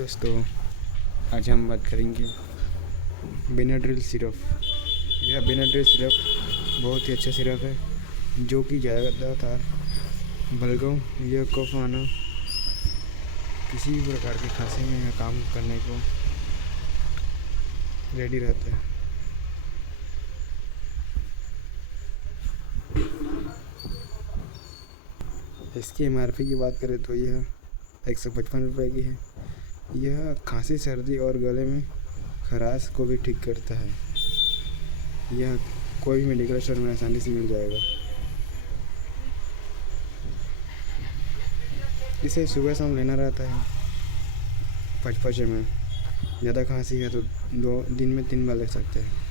दोस्तों, आज हम बात करेंगे बेनाड्रिल सिरप। यह बेनाड्रिल सिरप बहुत ही अच्छा सिरप है जो कि ज़्यादातर बलगम या कफ आना, किसी भी प्रकार की खांसी में यह काम करने को रेडी रहता है। इसकी MRP की बात करें तो यह 155 रुपये की है। यह खांसी, सर्दी और गले में खराश को भी ठीक करता है। यह कोई भी मेडिकल स्टोर में आसानी से मिल जाएगा। इसे सुबह शाम लेना रहता है। पचपचे में ज़्यादा खांसी है तो 2 दिन में 3 बार ले सकते हैं।